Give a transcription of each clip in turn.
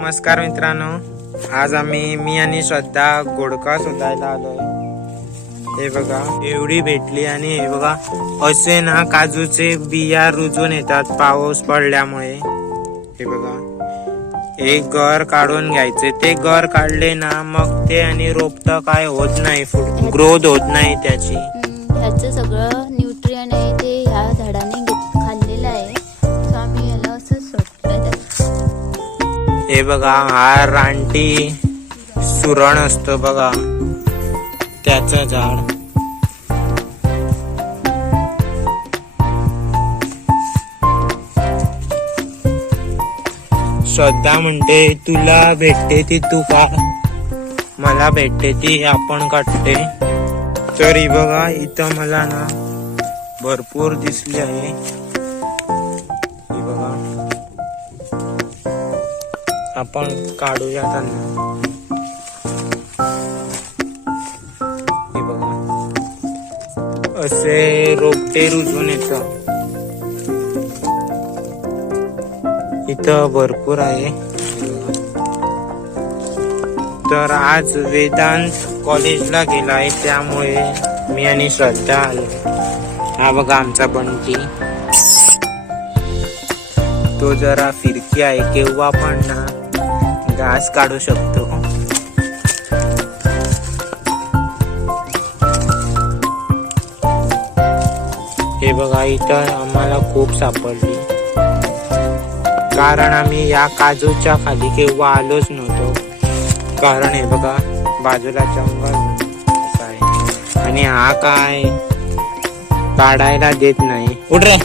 नमस्कार मित्रांनो, आज मी आणि श्रद्धा गोडका शोधायला आलोय. हे बघा एवढी भेटली आणि हे बघा असे ना काजूचे बिया रुजून येतात पाऊस पडल्यामुळे. हे बघा एक गर काढून घ्यायचे, ते गर काढले ना मग ते आणि रोपट काय होत नाही, ग्रोथ होत नाही त्याची. ह्याचं सगळं न्यूट्रियन आहे ते ह्या झाडाने खाल्लेलं आहे. सो आम्ही याला असं सोडलं. हे बघा हा रानटी सुरण असतो बघा त्याचं झाड. श्रद्धा म्हणते तुला भेटते ती तू काढ, मला भेटते ती आपण काढते. तर ही बघा इथं मला ना भरपूर दिसली आहे. ही बघा आपण काढूया त्यांना. हे बघा असे रोपटे रुजून येतं. इथं भरपूर आहे. तर आज वेदांत कॉलेजला गेलाय त्यामुळे मी आणि श्रद्धा आलो. हा बघा आमचा बंटी, तो जरा फिरकी आहे, केव्हा पण ना घास काढू शकतो. हे बघा इथं आम्हाला खूप सापडली, कारण आम्ही या काजूच्या खाली केव्हा आलोच नव्हतो. कारण हे बघा बाजूला जंगल आहे आणि हा काय काढायला देत नाही. उठ रे.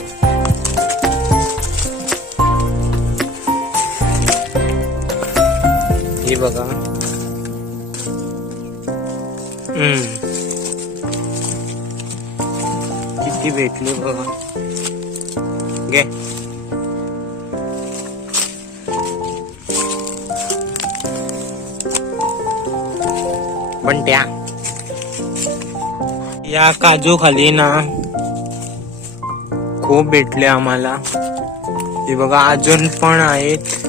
हे बघा किती भेटली बघा. घे. बंट्या या काजू खाली ना खूप भेटले आम्हाला. हे बघा अजून पण आहेत.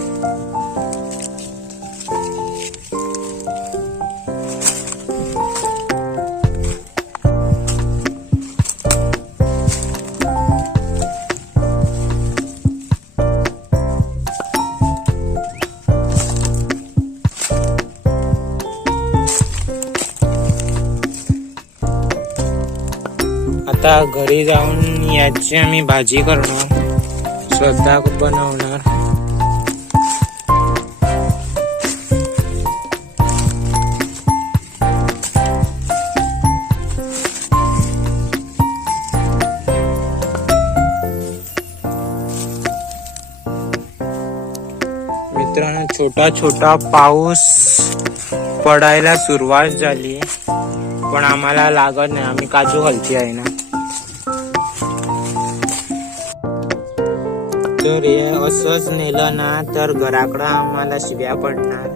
आता घरी जाऊन याची आम्ही भाजी करणार, श्रद्धा बनवणार. मित्रांनो छोटा छोटा पाऊस पडायला सुरुवात झाली, पण आम्हाला लागत नाही, आम्ही काजू खालची आहे ना. तर हे असंच नेलं ना तर घराकडं आम्हाला शिव्या पडणार,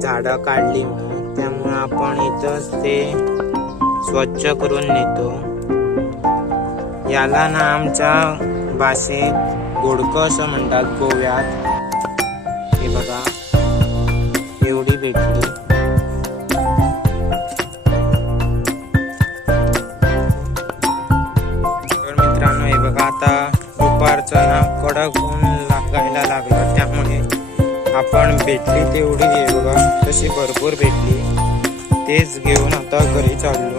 झाडं काढली म्हणून. त्यामुळे आपण इथंच ते स्वच्छ करून नेतो. याला ना आमच्या भाषेत गोडकं असं म्हणतात गोव्यात. हे बघा एवढी भेटली. तर मित्रांनो हे बघा आता दुपारचं ना कडक ऊन लागायला लागलं, त्यामुळे आपण भेटली तेवढी आहे बघा, तशी भरपूर भेटली. तेच घेऊन आता घरी चाललो.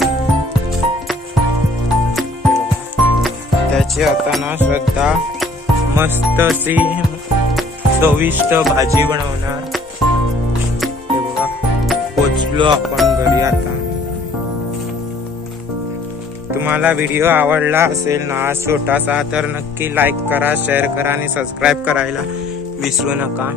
त्याची आता ना श्रद्धा मस्त अशी चविष्ट भाजी बनवणार. हे बघा पोचलो आपण घरी आता. तुम्हाला व्हिडिओ आवडला असेल ना छोटासा तर नक्की लाईक करा, शेअर करा आणि सबस्क्राईब करायला विसरू नका.